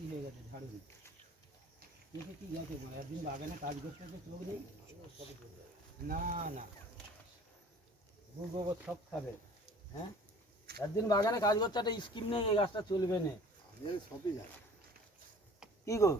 বেশি হয়ে গেছে ঝাড়ুন দেখে কি গেছে একদিন বাগানে কাজ করতে তো চোখ নেই না না গোবর সব খাবে হ্যাঁ একদিন বাগানে কাজ করতে একটা স্কিম নেই এই গাছটা চলবে না আমি সবই জানি কি গো